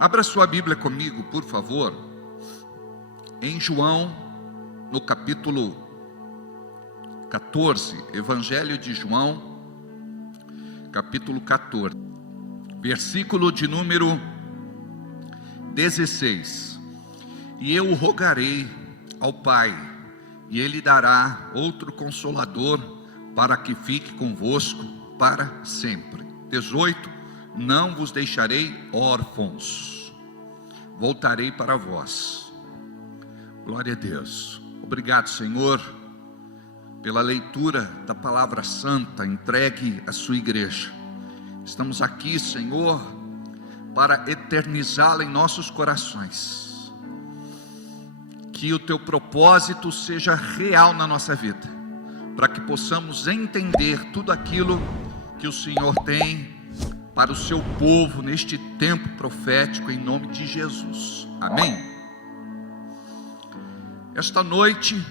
Abra sua Bíblia comigo, por favor, em João, no capítulo 14, Evangelho de João, capítulo 14, versículo de número 16. E eu rogarei ao Pai, e Ele dará outro Consolador, para que fique convosco para sempre. 18. Não vos deixarei órfãos, voltarei para vós. Glória a Deus. Obrigado, Senhor, pela leitura da palavra santa entregue à sua igreja. Estamos aqui, Senhor, para eternizá-la em nossos corações. Que o teu propósito seja real na nossa vida, para que possamos entender tudo aquilo que o Senhor tem para o seu povo neste tempo profético, em nome de Jesus. Amém? Esta noite,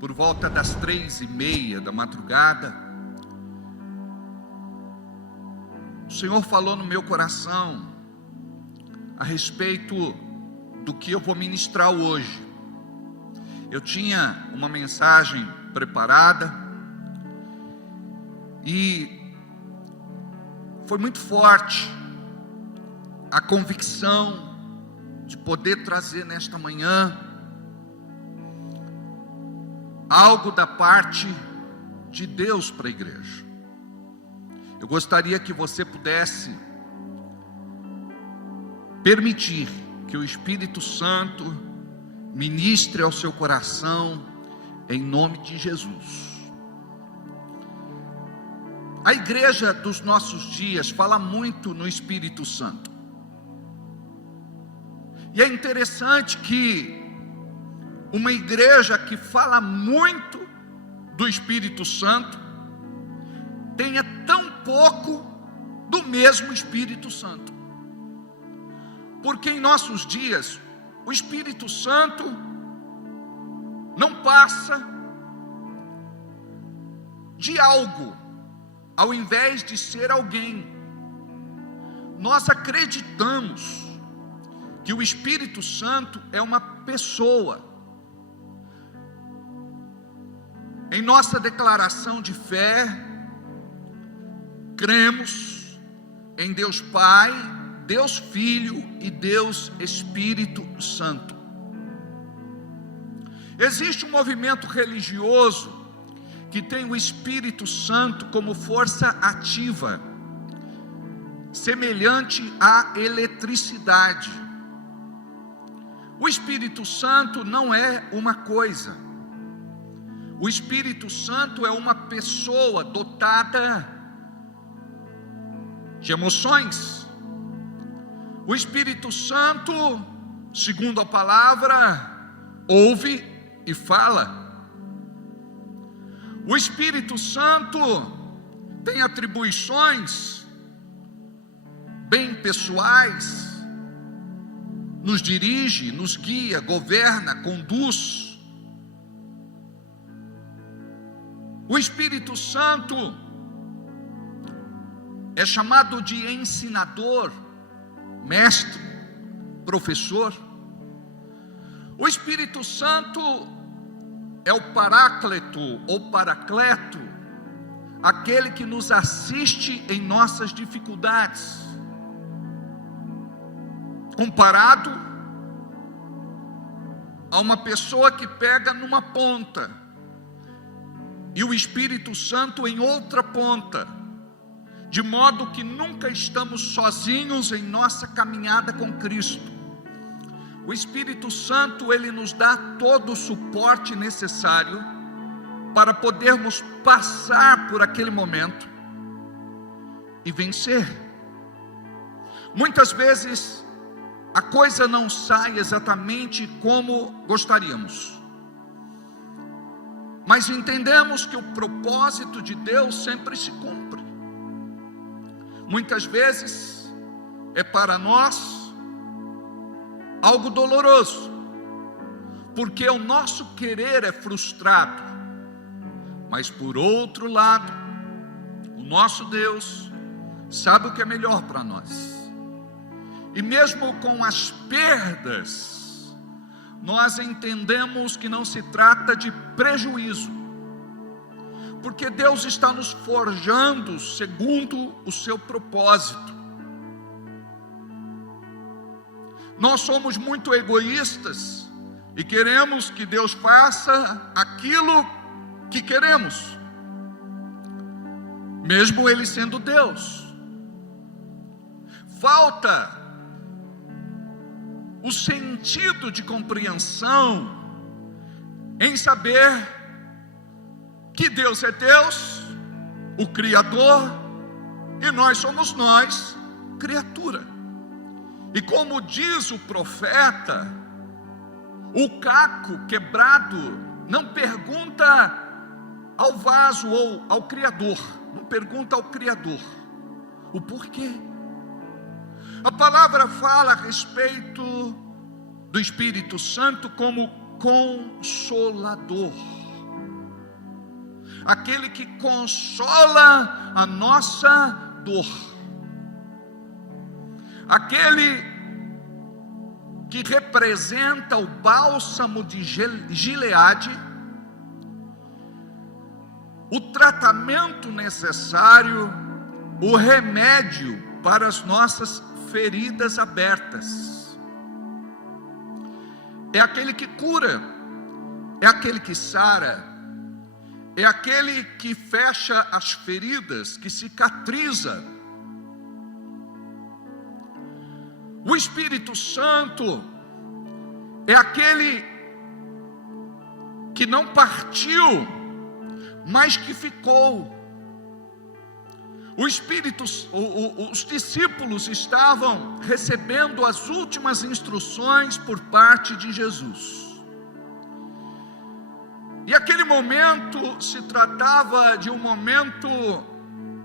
por volta das 3:30 da madrugada, o Senhor falou no meu coração a respeito do que eu vou ministrar hoje. Eu tinha uma mensagem preparada e foi muito forte a convicção de poder trazer nesta manhã algo da parte de Deus para a igreja. Eu gostaria que você pudesse permitir que o Espírito Santo ministre ao seu coração, em nome de Jesus. A igreja dos nossos dias fala muito no Espírito Santo. E é interessante que uma igreja que fala muito do Espírito Santo tenha tão pouco do mesmo Espírito Santo. Porque em nossos dias o Espírito Santo não passa de algo, ao invés de ser alguém. Nós acreditamos que o Espírito Santo é uma pessoa. Em nossa declaração de fé, cremos em Deus Pai, Deus Filho e Deus Espírito Santo. Existe um movimento religioso que tem o Espírito Santo como força ativa, semelhante à eletricidade. O Espírito Santo não é uma coisa. O Espírito Santo é uma pessoa dotada de emoções. O Espírito Santo, segundo a palavra, ouve e fala. O Espírito Santo tem atribuições bem pessoais, nos dirige, nos guia, governa, conduz. O Espírito Santo é chamado de ensinador, mestre, professor. O Espírito Santo é o paráclito ou paracleto, aquele que nos assiste em nossas dificuldades. Comparado a uma pessoa que pega numa ponta e o Espírito Santo em outra ponta, de modo que nunca estamos sozinhos em nossa caminhada com Cristo. O Espírito Santo, ele nos dá todo o suporte necessário para podermos passar por aquele momento e vencer. Muitas vezes a coisa não sai exatamente como gostaríamos, mas entendemos que o propósito de Deus sempre se cumpre. Muitas vezes é para nós algo doloroso, porque o nosso querer é frustrado, mas por outro lado, o nosso Deus sabe o que é melhor para nós. E mesmo com as perdas, nós entendemos que não se trata de prejuízo, porque Deus está nos forjando segundo o seu propósito. Nós somos muito egoístas e queremos que Deus faça aquilo que queremos, mesmo Ele sendo Deus. Falta o sentido de compreensão em saber que Deus é Deus, o Criador, e nós somos nós, criatura. E como diz o profeta, o caco quebrado não pergunta ao vaso ou ao Criador, não pergunta ao Criador o porquê. A palavra fala a respeito do Espírito Santo como consolador, aquele que consola a nossa dor, aquele que representa o bálsamo de Gileade, o tratamento necessário, o remédio para as nossas feridas abertas. É aquele que cura, é aquele que sara, é aquele que fecha as feridas, que cicatriza. O Espírito Santo é aquele que não partiu, mas que ficou. Os discípulos estavam recebendo as últimas instruções por parte de Jesus. E aquele momento se tratava de um momento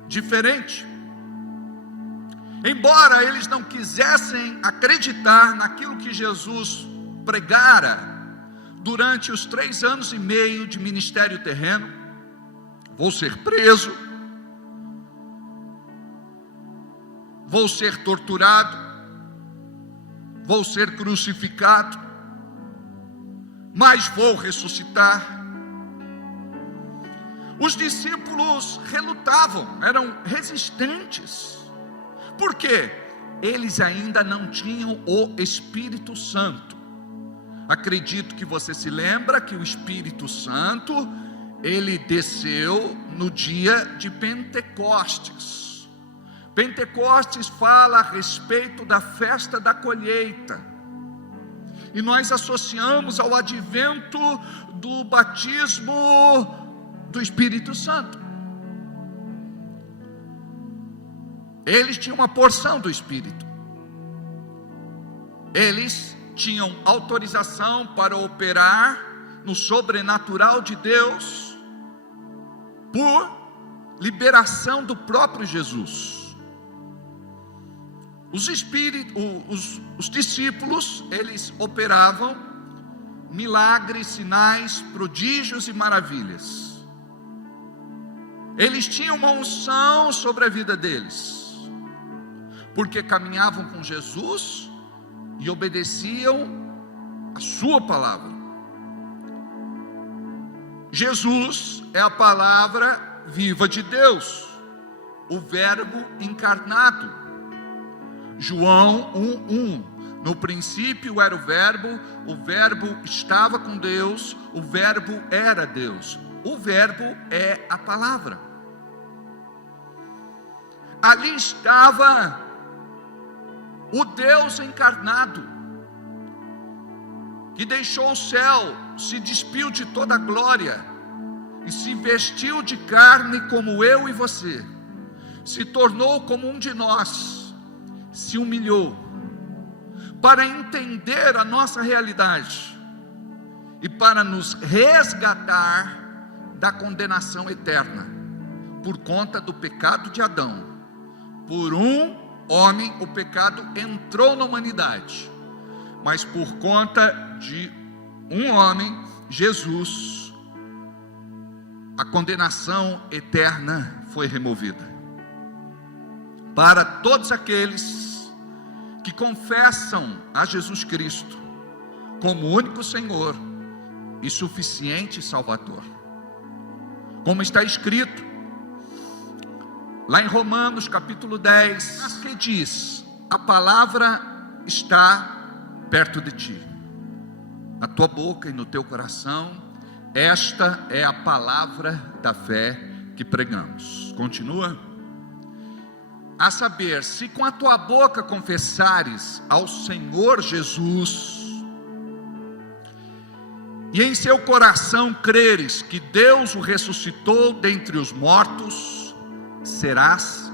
diferente. Embora eles não quisessem acreditar naquilo que Jesus pregara durante os 3 anos e meio de ministério terreno: vou ser preso, vou ser torturado, vou ser crucificado, mas vou ressuscitar. Os discípulos relutavam, eram resistentes. Por quê? Eles ainda não tinham o Espírito Santo. Acredito que você se lembra que o Espírito Santo, ele desceu no dia de Pentecostes. Pentecostes fala a respeito da festa da colheita, e nós associamos ao advento do batismo do Espírito Santo. Eles tinham uma porção do Espírito, eles tinham autorização para operar no sobrenatural de Deus, por liberação do próprio Jesus. Os discípulos, eles operavam milagres, sinais, prodígios e maravilhas. Eles tinham uma unção sobre a vida deles, porque caminhavam com Jesus e obedeciam a sua palavra. Jesus é a palavra viva de Deus, o Verbo encarnado. João 1:1. No princípio era o Verbo estava com Deus, o Verbo era Deus. O Verbo é a palavra. Ali estava o Deus encarnado, que deixou o céu, se despiu de toda a glória e se vestiu de carne como eu e você, se tornou como um de nós, se humilhou para entender a nossa realidade e para nos resgatar da condenação eterna por conta do pecado de Adão. Por um homem o pecado entrou na humanidade, mas por conta de um homem, Jesus, a condenação eterna foi removida para todos aqueles que confessam a Jesus Cristo como único Senhor e suficiente Salvador. Como está escrito lá em Romanos capítulo 10, que diz: a palavra está perto de ti, na tua boca e no teu coração. Esta é a palavra da fé que pregamos. Continua: a saber, se com a tua boca confessares ao Senhor Jesus, e em seu coração creres que Deus o ressuscitou dentre os mortos, serás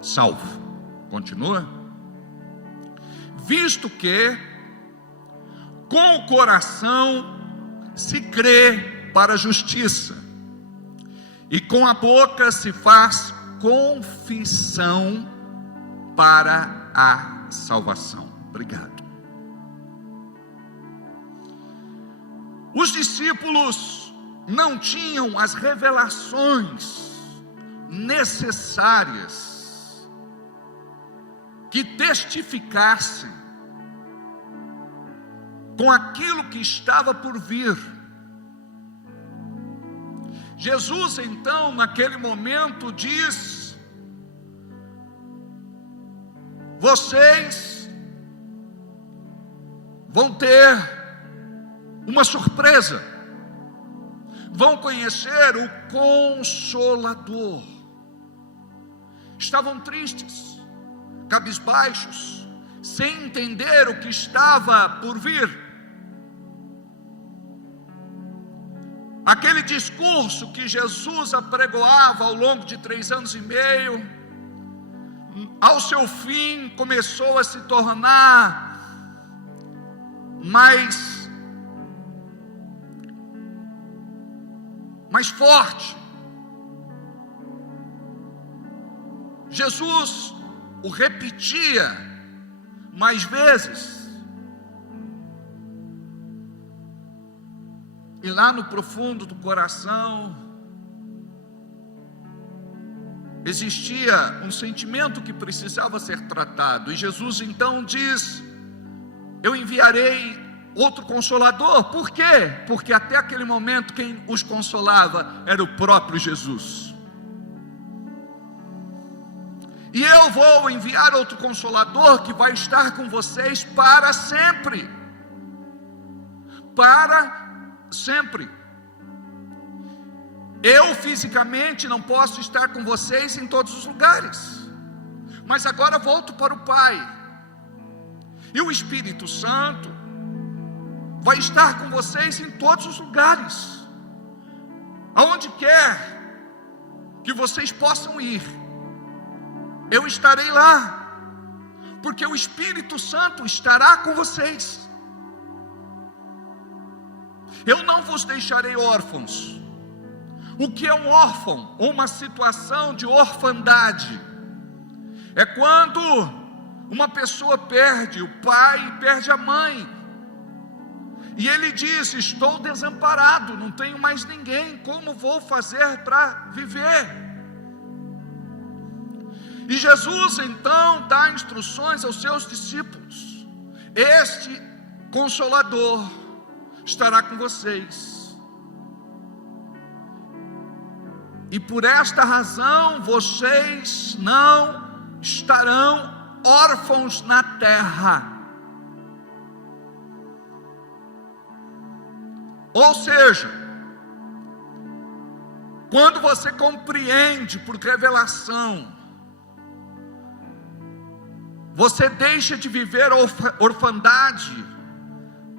salvo. Continua: visto que com o coração se crê para a justiça, e com a boca se faz confissão para a salvação. Obrigado. Os discípulos não tinham as revelações necessárias que testificassem com aquilo que estava por vir. Jesus então, naquele momento, diz: vocês vão ter uma surpresa, vão conhecer o Consolador. Estavam tristes, cabisbaixos, sem entender o que estava por vir. Aquele discurso que Jesus apregoava ao longo de 3 anos e meio, ao seu fim começou a se tornar mais forte. Jesus o repetia mais vezes, e lá no profundo do coração existia um sentimento que precisava ser tratado. E Jesus então diz: eu enviarei outro Consolador. Por quê? Porque até aquele momento quem os consolava era o próprio Jesus. E eu vou enviar outro Consolador que vai estar com vocês para sempre. Para sempre. Eu fisicamente não posso estar com vocês em todos os lugares, mas agora volto para o Pai. E o Espírito Santo vai estar com vocês em todos os lugares, aonde quer que vocês possam ir, eu estarei lá, porque o Espírito Santo estará com vocês. Eu não vos deixarei órfãos. O que é um órfão? Ou uma situação de orfandade? É quando uma pessoa perde o pai e perde a mãe, e ele diz: estou desamparado, não tenho mais ninguém, como vou fazer para viver? E Jesus então dá instruções aos seus discípulos: este Consolador estará com vocês, e por esta razão vocês não estarão órfãos na terra. Ou seja, quando você compreende por revelação, você deixa de viver a orfandade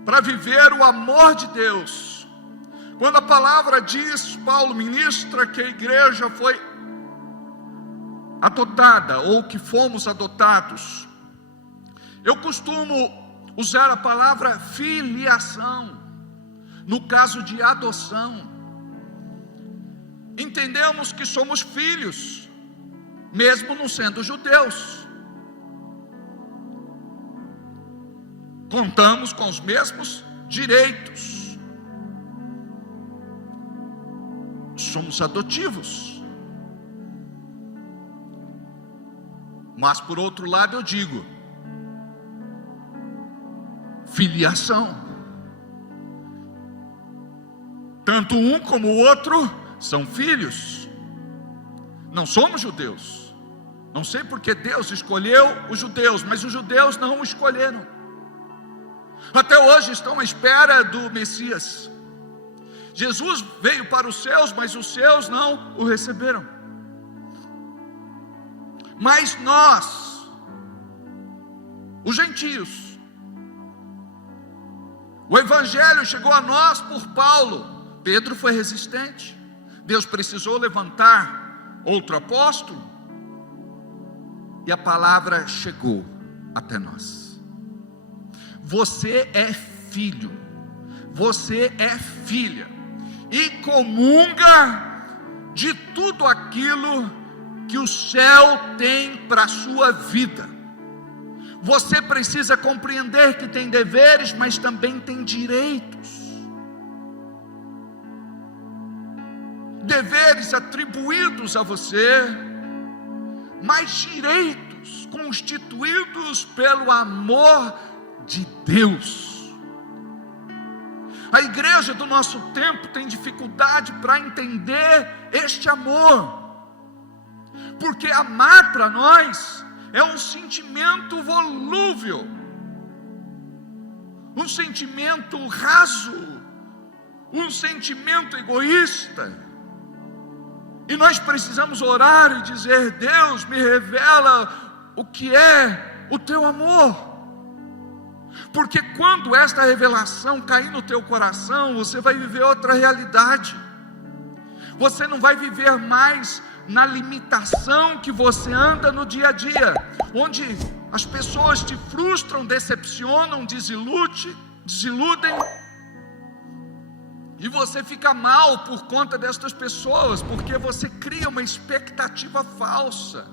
para viver o amor de Deus. Quando a palavra diz, Paulo ministra que a igreja foi adotada, ou que fomos adotados, eu costumo usar a palavra filiação. No caso de adoção, entendemos que somos filhos, mesmo não sendo judeus. Contamos com os mesmos direitos. Somos adotivos. Mas por outro lado eu digo, filiação. Tanto um como o outro são filhos. Não somos judeus. Não sei porque Deus escolheu os judeus, mas os judeus não o escolheram. Até hoje estão à espera do Messias. Jesus veio para os seus, mas os seus não o receberam. Mas nós, os gentios, o evangelho chegou a nós por Paulo. Pedro foi resistente. Deus precisou levantar outro apóstolo. E a palavra chegou até nós. Você é filho. Você é filha. E comunga de tudo aquilo que o céu tem para a sua vida. Você precisa compreender que tem deveres, mas também tem direitos. Deveres atribuídos a você, mas direitos constituídos pelo amor de Deus. A igreja do nosso tempo tem dificuldade para entender este amor, porque amar para nós é um sentimento volúvel, um sentimento raso, um sentimento egoísta. E nós precisamos orar e dizer: Deus, me revela o que é o teu amor. Porque quando esta revelação cair no teu coração, você vai viver outra realidade. Você não vai viver mais na limitação que você anda no dia a dia, onde as pessoas te frustram, decepcionam, desiludem. E você fica mal por conta destas pessoas, porque você cria uma expectativa falsa.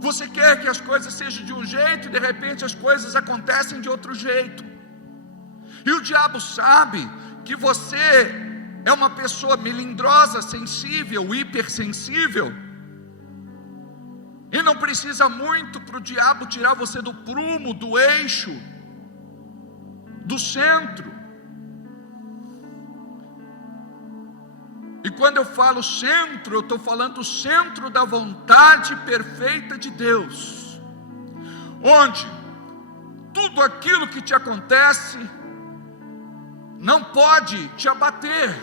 Você quer que as coisas sejam de um jeito e de repente as coisas acontecem de outro jeito. E o diabo sabe que você é uma pessoa melindrosa, sensível, hipersensível. E não precisa muito para o diabo tirar você do prumo, do eixo, do centro. E quando eu falo centro, eu estou falando centro da vontade perfeita de Deus, onde tudo aquilo que te acontece não pode te abater,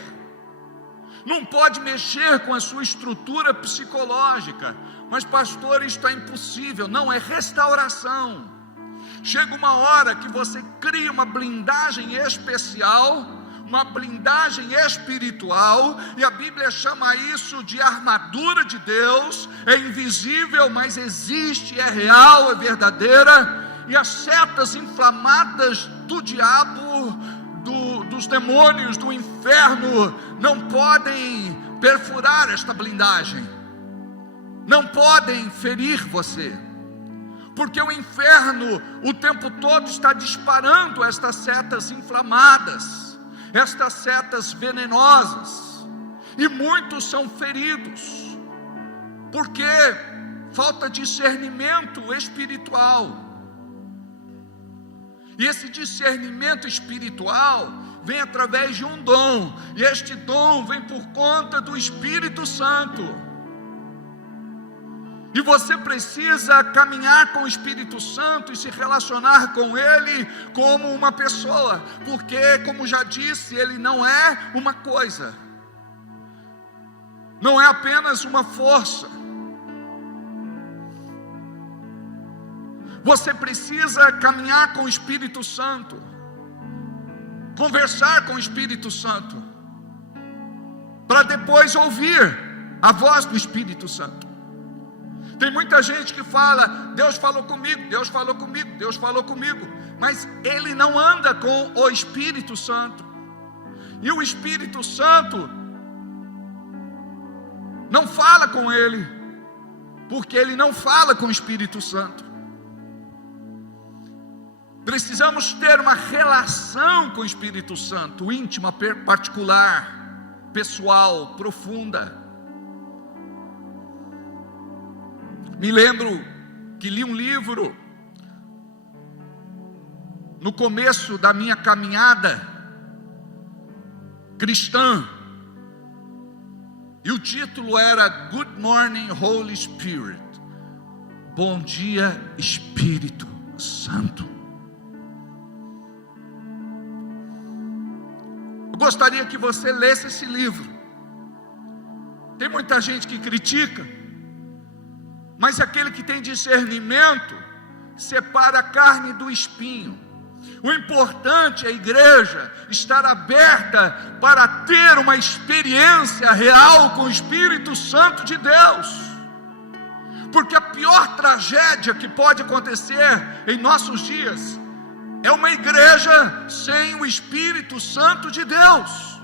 não pode mexer com a sua estrutura psicológica. Mas pastor, isto é impossível. Não, é restauração. Chega uma hora que você cria uma blindagem especial, uma blindagem espiritual, e a Bíblia chama isso de armadura de Deus. É invisível, mas existe, é real, é verdadeira. E as setas inflamadas do diabo, dos demônios, do inferno, não podem perfurar esta blindagem, não podem ferir você. Porque o inferno o tempo todo está disparando estas setas inflamadas, estas setas venenosas, e muitos são feridos, porque falta discernimento espiritual. E esse discernimento espiritual vem através de um dom, e este dom vem por conta do Espírito Santo. E você precisa caminhar com o Espírito Santo e se relacionar com Ele como uma pessoa, porque, como já disse, Ele não é uma coisa, não é apenas uma força. Você precisa caminhar com o Espírito Santo, conversar com o Espírito Santo, para depois ouvir a voz do Espírito Santo. Tem muita gente que fala: Deus falou comigo, Deus falou comigo, Deus falou comigo, mas ele não anda com o Espírito Santo. E o Espírito Santo não fala com ele, porque ele não fala com o Espírito Santo. Precisamos ter uma relação com o Espírito Santo, íntima, particular, pessoal, profunda. Me lembro que li um livro no começo da minha caminhada cristã, e o título era Good Morning Holy Spirit, Bom Dia Espírito Santo. Eu gostaria que você lesse esse livro. Tem muita gente que critica, mas aquele que tem discernimento separa a carne do espinho. O importante é a igreja estar aberta para ter uma experiência real com o Espírito Santo de Deus. Porque a pior tragédia que pode acontecer em nossos dias é uma igreja sem o Espírito Santo de Deus.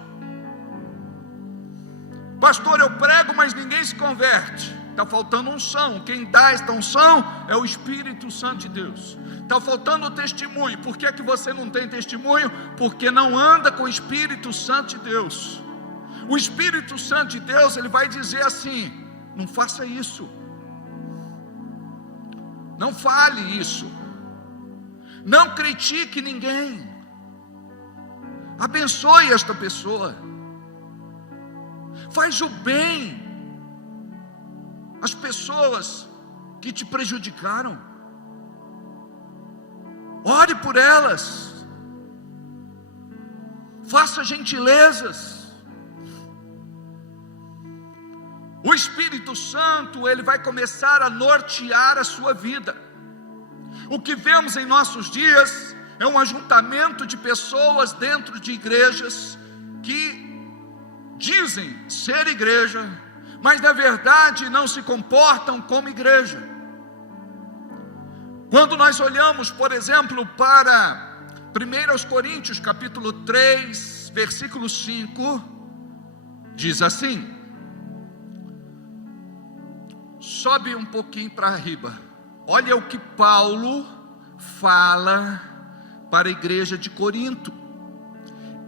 Pastor, eu prego, mas ninguém se converte. Está faltando unção. Quem dá esta unção é o Espírito Santo de Deus. Está faltando testemunho. Por que que você não tem testemunho? Porque não anda com o Espírito Santo de Deus. O Espírito Santo de Deus, ele vai dizer assim: não faça isso, não fale isso, não critique ninguém, abençoe esta pessoa, faz o bem às pessoas que te prejudicaram, ore por elas, faça gentilezas. O Espírito Santo, ele vai começar a nortear a sua vida. O que vemos em nossos dias é um ajuntamento de pessoas dentro de igrejas que dizem ser igreja, mas na verdade não se comportam como igreja. Quando nós olhamos, por exemplo, para 1 Coríntios capítulo 3, versículo 5, diz assim, sobe um pouquinho para riba, olha o que Paulo fala para a igreja de Corinto.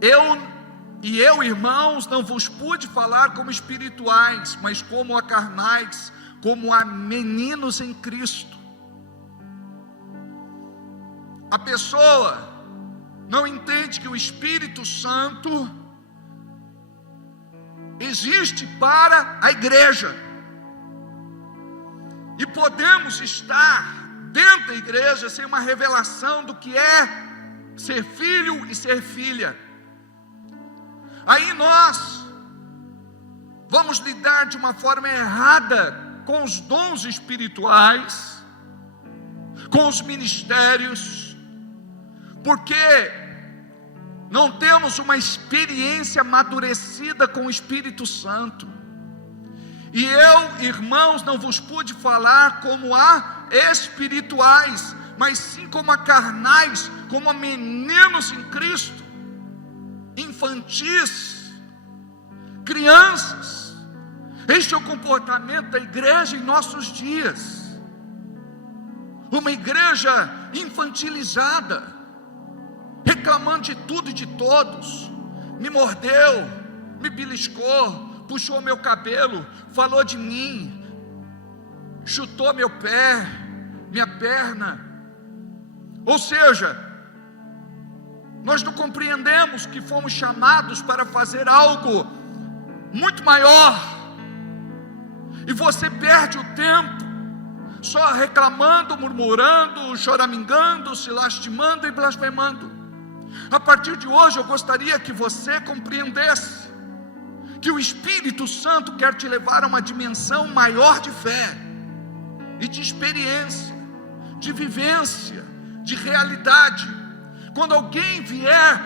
Eu, irmãos, não vos pude falar como espirituais, mas como a carnais, como a meninos em Cristo. A pessoa não entende que o Espírito Santo existe para a igreja, e podemos estar dentro da igreja sem uma revelação do que é ser filho e ser filha. Aí nós vamos lidar de uma forma errada com os dons espirituais, com os ministérios, porque não temos uma experiência amadurecida com o Espírito Santo. E eu, irmãos, não vos pude falar como a espirituais, mas sim como a carnais, como a meninos em Cristo, infantis, crianças. Este é o comportamento da igreja em nossos dias. Uma igreja infantilizada, reclamando de tudo e de todos. Me mordeu, me beliscou, puxou meu cabelo, falou de mim, chutou meu pé, minha perna. Ou seja, nós não compreendemos que fomos chamados para fazer algo muito maior, e você perde o tempo só reclamando, murmurando, choramingando, se lastimando e blasfemando. A partir de hoje eu gostaria que você compreendesse que o Espírito Santo quer te levar a uma dimensão maior de fé e de experiência, de vivência, de realidade. Quando alguém vier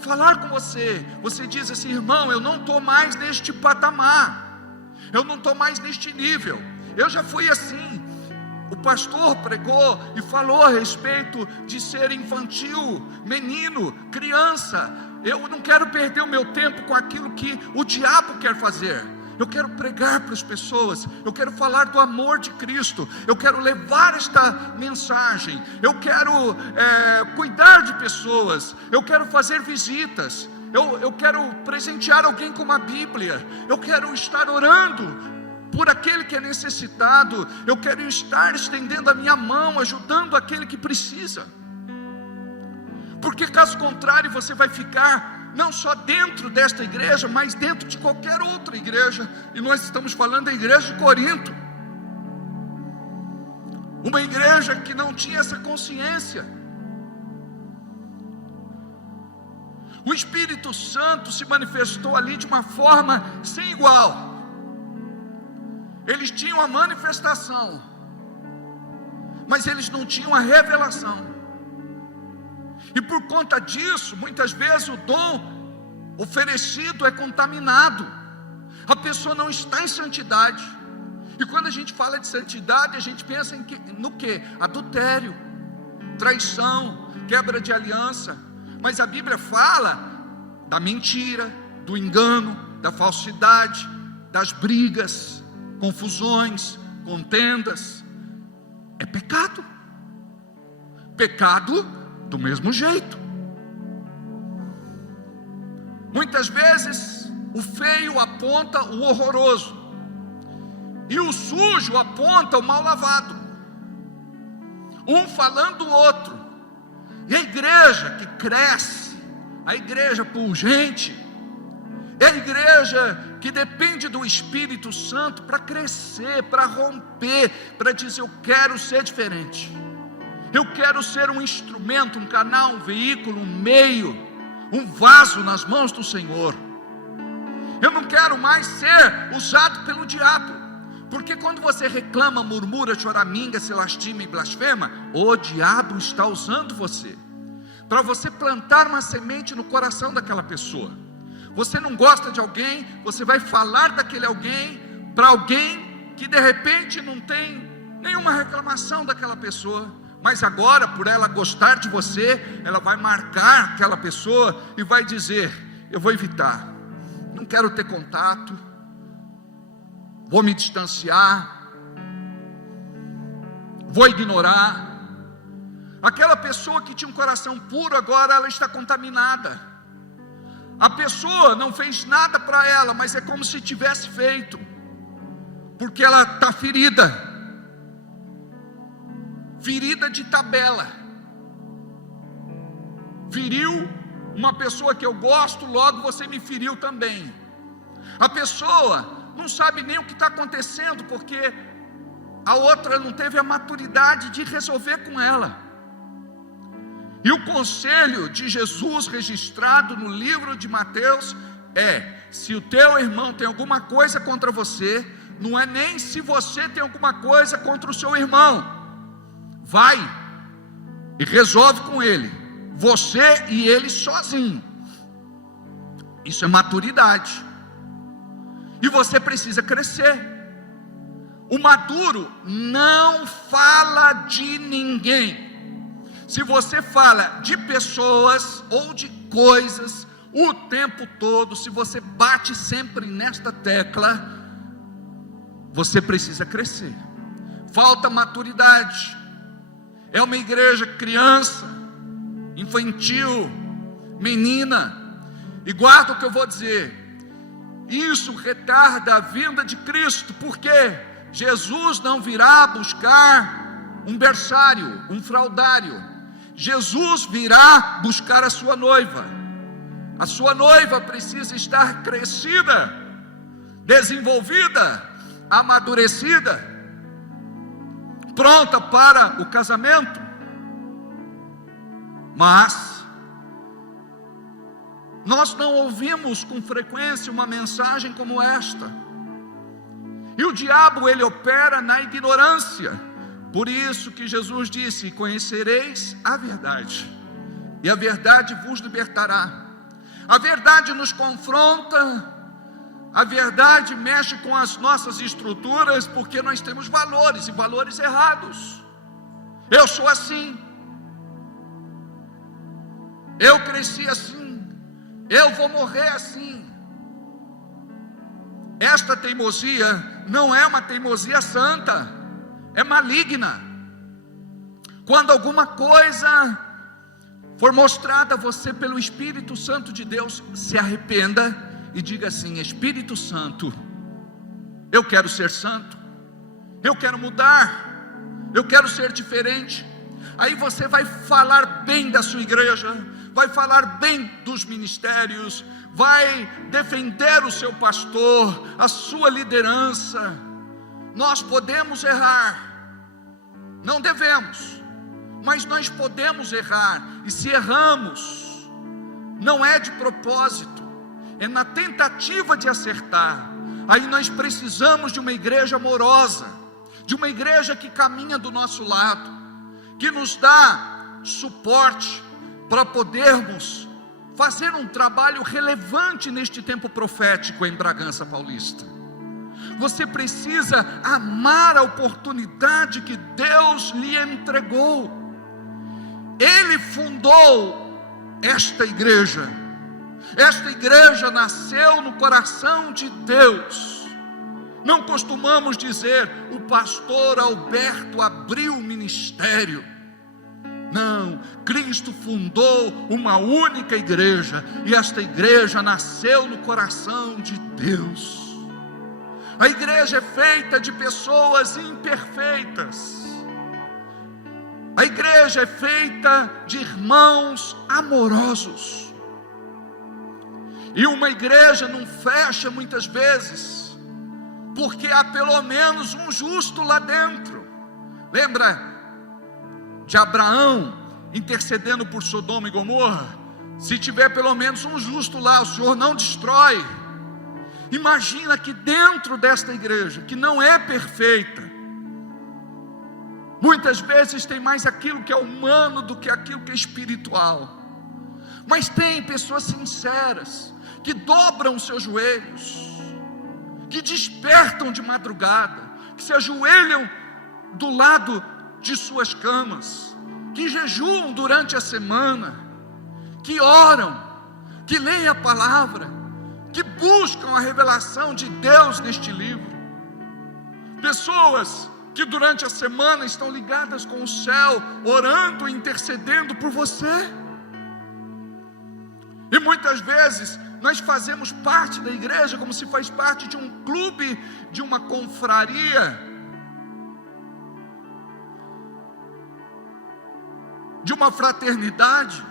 falar com você, você diz assim: irmão, eu não estou mais neste patamar, eu não estou mais neste nível, eu já fui assim. O pastor pregou e falou a respeito de ser infantil, menino, criança. Eu não quero perder o meu tempo com aquilo que o diabo quer fazer. Eu quero pregar para as pessoas, eu quero falar do amor de Cristo, eu quero levar esta mensagem, eu quero cuidar de pessoas, eu quero fazer visitas, eu quero presentear alguém com uma Bíblia, eu quero estar orando por aquele que é necessitado, eu quero estar estendendo a minha mão, ajudando aquele que precisa. porque caso contrário você vai ficar não só dentro desta igreja, mas dentro de qualquer outra igreja, e nós estamos falando da igreja de Corinto, uma igreja que não tinha essa consciência. O Espírito Santo se manifestou ali de uma forma sem igual. Eles tinham a manifestação, mas eles não tinham a revelação. E por conta disso, muitas vezes o dom oferecido é contaminado. A pessoa não está em santidade. E quando a gente fala de santidade, a gente pensa no que? Adultério, traição, quebra de aliança. Mas a Bíblia fala da mentira, do engano, da falsidade, das brigas, confusões, contendas. É pecado. Pecado do mesmo jeito. Muitas vezes o feio aponta o horroroso, e o sujo aponta o mal lavado, um falando do outro. E a igreja que cresce, a igreja pungente, é a igreja que depende do Espírito Santo para crescer, para romper, para dizer: eu quero ser diferente, eu quero ser um instrumento, um canal, um veículo, um meio, um vaso nas mãos do Senhor. Eu não quero mais ser usado pelo diabo, porque quando você reclama, murmura, choraminga, se lastima e blasfema, o diabo está usando você, para você plantar uma semente no coração daquela pessoa. Você não gosta de alguém, você vai falar daquele alguém para alguém que de repente não tem nenhuma reclamação daquela pessoa, mas agora, por ela gostar de você, ela vai marcar aquela pessoa e vai dizer: eu vou evitar, não quero ter contato, vou me distanciar, vou ignorar. Aquela pessoa que tinha um coração puro, agora ela está contaminada. A pessoa não fez nada para ela, mas é como se tivesse feito, porque ela está ferida, ferida de tabela. Feriu uma pessoa que eu gosto, logo você me feriu também. A pessoa não sabe nem o que está acontecendo, porque a outra não teve a maturidade de resolver com ela. E o conselho de Jesus registrado no livro de Mateus é: se o teu irmão tem alguma coisa contra você, não é nem se você tem alguma coisa contra o seu irmão, vai e resolve com ele, você e ele sozinho. Isso é maturidade, e você precisa crescer. O maduro não fala de ninguém. Se você fala de pessoas ou de coisas o tempo todo, se você bate sempre nesta tecla, você precisa crescer. Falta maturidade. É uma igreja criança, infantil, menina. E guarda o que eu vou dizer: isso retarda a vinda de Cristo, porque Jesus não virá buscar um berçário, um fraldário. Jesus virá buscar a sua noiva. A sua noiva precisa estar crescida, desenvolvida, amadurecida, pronta para o casamento. Mas nós não ouvimos com frequência uma mensagem como esta. E o diabo, ele opera na ignorância. Por isso que Jesus disse: conhecereis a verdade, e a verdade vos libertará. A verdade nos confronta, a verdade mexe com as nossas estruturas, porque nós temos valores, e valores errados. Eu sou assim, eu cresci assim, eu vou morrer assim. Esta teimosia não é uma teimosia santa, é maligna. Quando alguma coisa for mostrada a você pelo Espírito Santo de Deus, se arrependa e diga assim: Espírito Santo, eu quero ser santo, eu quero mudar, eu quero ser diferente. Aí você vai falar bem da sua igreja, vai falar bem dos ministérios, vai defender o seu pastor, a sua liderança. Nós podemos errar, não devemos, mas nós podemos errar, e se erramos, não é de propósito, é na tentativa de acertar. Aí nós precisamos de uma igreja amorosa, de uma igreja que caminha do nosso lado, que nos dá suporte para podermos fazer um trabalho relevante neste tempo profético em Bragança Paulista. Você precisa amar a oportunidade que Deus lhe entregou. Ele fundou esta igreja. Esta igreja nasceu no coração de Deus. Não costumamos dizer, o pastor Alberto abriu o ministério. Não, Cristo fundou uma única igreja, e esta igreja nasceu no coração de Deus. A igreja é feita de pessoas imperfeitas. A igreja é feita de irmãos amorosos. E uma igreja não fecha muitas vezes, porque há pelo menos um justo lá dentro. Lembra de Abraão intercedendo por Sodoma e Gomorra? Se tiver pelo menos um justo lá, o Senhor não destrói. Imagina que dentro desta igreja, que não é perfeita, muitas vezes tem mais aquilo que é humano do que aquilo que é espiritual. Mas tem pessoas sinceras, que dobram os seus joelhos, que despertam de madrugada, que se ajoelham do lado de suas camas, que jejuam durante a semana, que oram, que leem a palavra, que buscam a revelação de Deus neste livro. Pessoas que durante a semana estão ligadas com o céu, orando e intercedendo por você. E muitas vezes nós fazemos parte da igreja como se faz parte de um clube, de uma confraria, de uma fraternidade.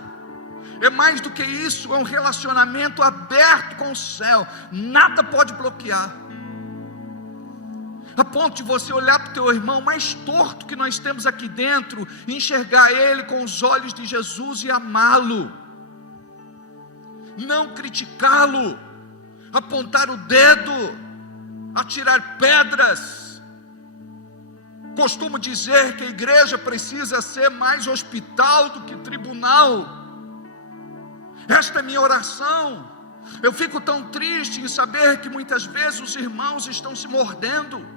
É mais do que isso, é um relacionamento aberto com o céu. Nada pode bloquear, a ponto de você olhar para o teu irmão mais torto que nós temos aqui dentro, e enxergar ele com os olhos de Jesus e amá-lo, não criticá-lo, apontar o dedo, atirar pedras. Costumo dizer que a igreja precisa ser mais hospital do que tribunal. Esta é minha oração. Eu fico tão triste em saber que muitas vezes os irmãos estão se mordendo.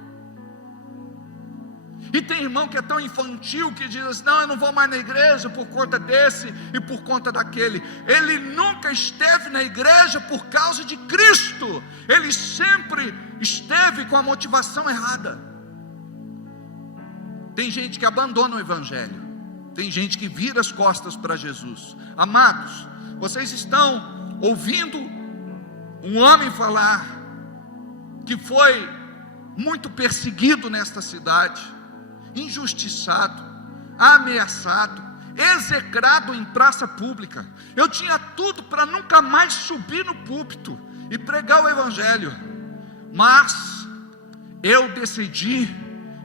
E tem irmão que é tão infantil que diz assim, não, eu não vou mais na igreja por conta desse e por conta daquele. Ele nunca esteve na igreja por causa de Cristo. Ele sempre esteve com a motivação errada. Tem gente que abandona o evangelho, tem gente que vira as costas para Jesus. Amados, vocês estão ouvindo um homem falar que foi muito perseguido nesta cidade, injustiçado, ameaçado, execrado em praça pública. Eu tinha tudo para nunca mais subir no púlpito e pregar o evangelho, mas eu decidi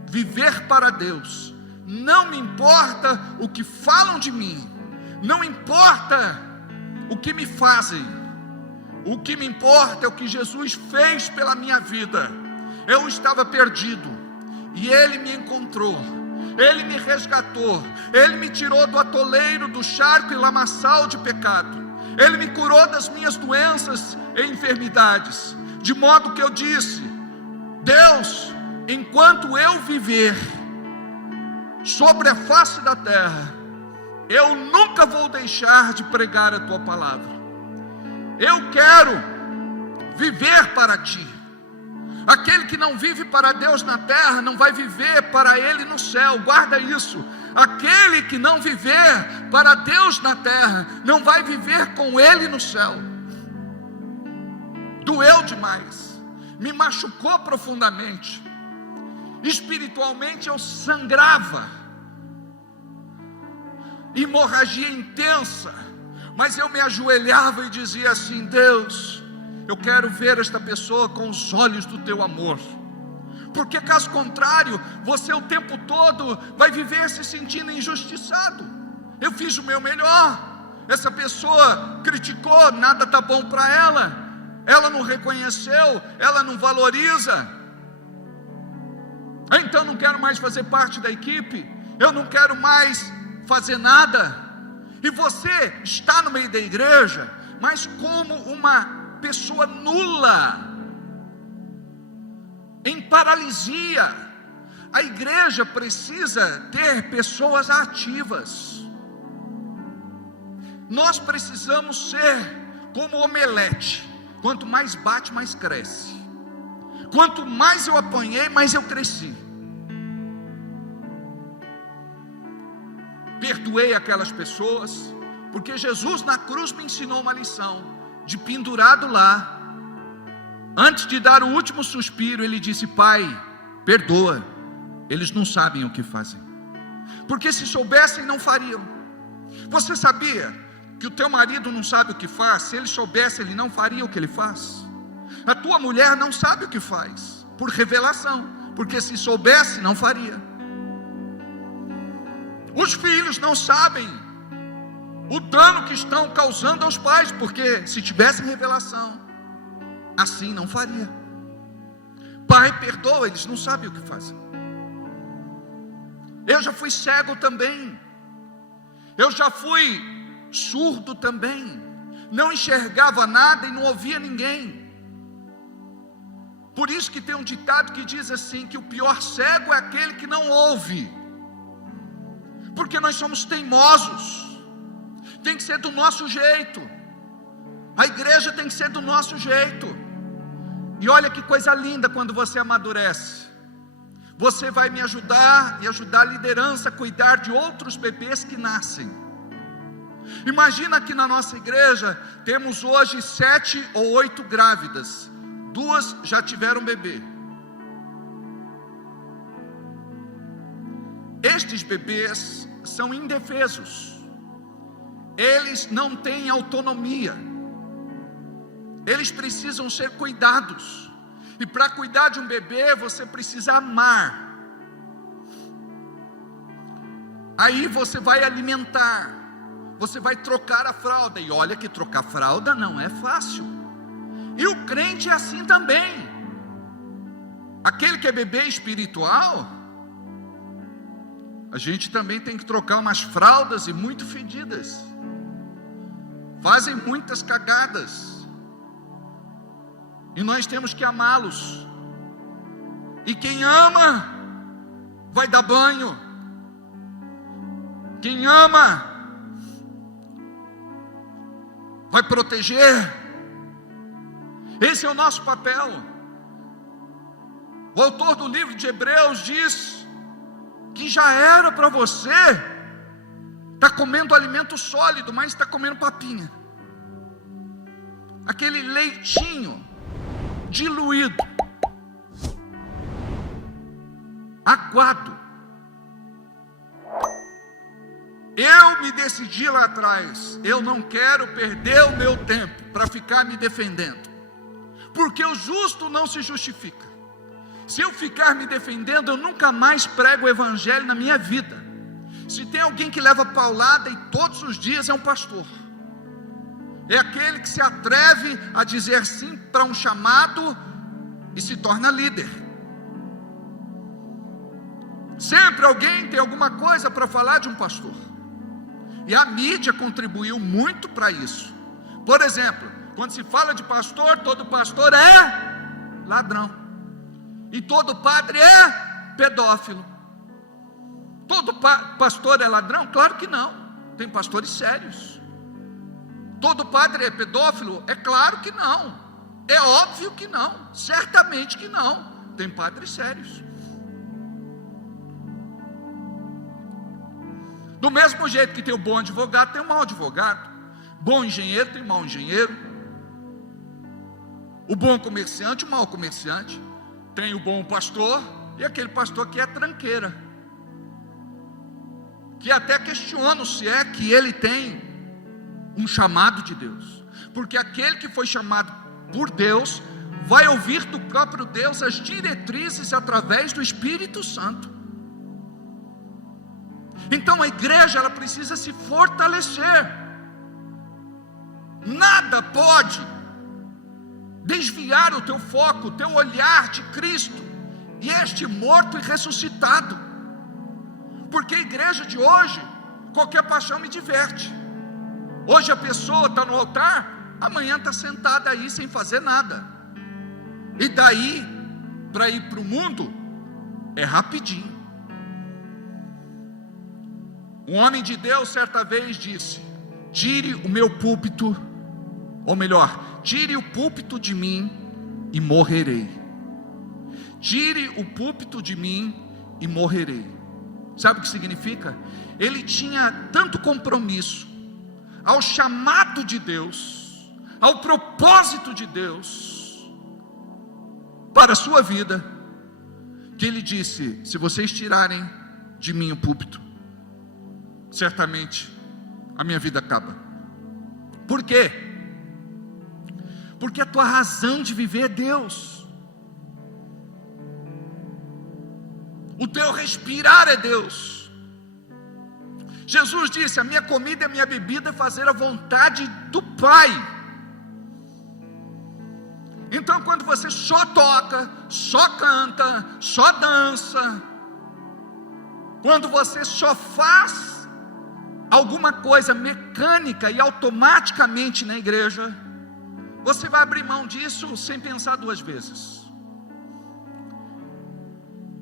viver para Deus. Não me importa o que falam de mim, não importa o que me fazem, o que me importa é o que Jesus fez pela minha vida. Eu estava perdido, e Ele me encontrou, Ele me resgatou, Ele me tirou do atoleiro, do charco e lamaçal de pecado, Ele me curou das minhas doenças e enfermidades, de modo que eu disse, Deus, enquanto eu viver sobre a face da terra, eu nunca vou deixar de pregar a tua palavra. Eu quero viver para ti. Aquele que não vive para Deus na terra, não vai viver para Ele no céu. Guarda isso. Aquele que não viver para Deus na terra, não vai viver com Ele no céu. Doeu demais, me machucou profundamente. Espiritualmente eu sangrava. hemorragia intensa, mas eu me ajoelhava e dizia assim: Deus, eu quero ver esta pessoa com os olhos do teu amor, porque caso contrário, você o tempo todo vai viver se sentindo injustiçado. Eu fiz o meu melhor, essa pessoa criticou, nada está bom para ela não reconheceu, ela não valoriza, então não quero mais fazer parte da equipe, eu não quero mais fazer nada. E você está no meio da igreja, mas como uma pessoa nula, em paralisia. A igreja precisa ter pessoas ativas. Nós precisamos ser como omelete: quanto mais bate, mais cresce. Quanto mais eu apanhei, mais eu cresci. Perdoei aquelas pessoas, porque Jesus na cruz me ensinou uma lição. De pendurado lá, antes de dar o último suspiro, ele disse: Pai, perdoa, eles não sabem o que fazem. Porque se soubessem, não fariam. Você sabia que o teu marido não sabe o que faz? Se ele soubesse, ele não faria o que ele faz. A tua mulher não sabe o que faz, por revelação, porque se soubesse, não faria. Os filhos não sabem o dano que estão causando aos pais, porque se tivessem revelação, assim não faria. Pai, perdoa, eles não sabem o que fazem. Eu já fui cego também, eu já fui surdo também, não enxergava nada e não ouvia ninguém. Por isso que tem um ditado que diz assim, que o pior cego é aquele que não ouve, porque nós somos teimosos, tem que ser do nosso jeito, a igreja tem que ser do nosso jeito. E olha que coisa linda quando você amadurece. Você vai me ajudar e ajudar a liderança a cuidar de outros bebês que nascem. Imagina que na nossa igreja temos hoje 7 ou 8 grávidas, 2 já tiveram bebê. Estes bebês são indefesos, eles não têm autonomia, eles precisam ser cuidados. E para cuidar de um bebê, você precisa amar. Aí você vai alimentar, você vai trocar a fralda. E olha que trocar fralda não é fácil. E o crente é assim também. Aquele que é bebê espiritual, a gente também tem que trocar umas fraldas e muito fedidas. Fazem muitas cagadas. E nós temos que amá-los. E quem ama vai dar banho. Quem ama vai proteger. Esse é o nosso papel. O autor do livro de Hebreus diz que já era para você estar comendo alimento sólido, mas está comendo papinha, aquele leitinho diluído, aguado. Eu me decidi lá atrás, eu não quero perder o meu tempo para ficar me defendendo, porque o justo não se justifica. Se eu ficar me defendendo, eu nunca mais prego o evangelho na minha vida. Se tem alguém que leva paulada e todos os dias, é um pastor. É aquele que se atreve a dizer sim para um chamado e se torna líder. Sempre alguém tem alguma coisa para falar de um pastor. E a mídia contribuiu muito para isso. Por exemplo, quando se fala de pastor, todo pastor é ladrão. E todo padre é pedófilo. Todo pastor é ladrão? Claro que não. Tem pastores sérios. Todo padre é pedófilo? É claro que não. É óbvio que não. Certamente que não. Tem padres sérios. Do mesmo jeito que tem o bom advogado, tem o mau advogado. Bom engenheiro, tem o mau engenheiro. O bom comerciante, o mau comerciante. Tem o bom pastor e aquele pastor que é tranqueira. que até questiono se é que ele tem um chamado de Deus, porque aquele que foi chamado por Deus vai ouvir do próprio Deus as diretrizes através do Espírito Santo. Então a igreja, ela precisa se fortalecer. Nada pode desviar o teu foco, o teu olhar de Cristo, e este morto e ressuscitado. Porque a igreja de hoje, qualquer paixão me diverte. Hoje a pessoa está no altar, amanhã está sentada aí sem fazer nada. E daí, para ir para o mundo, é rapidinho. Um homem de Deus certa vez disse: tire o meu púlpito, ou melhor, tire o púlpito de mim e morrerei. Tire o púlpito de mim e morrerei. Sabe o que significa? Ele tinha tanto compromisso ao chamado de Deus, ao propósito de Deus para a sua vida, que ele disse: se vocês tirarem de mim o púlpito, certamente a minha vida acaba. Por quê? Porque a tua razão de viver é Deus. O teu respirar é Deus. Jesus disse: a minha comida e a minha bebida é fazer a vontade do Pai. Então quando você só toca, só canta, só dança, quando você só faz alguma coisa mecânica e automaticamente na igreja, você vai abrir mão disso sem pensar duas vezes.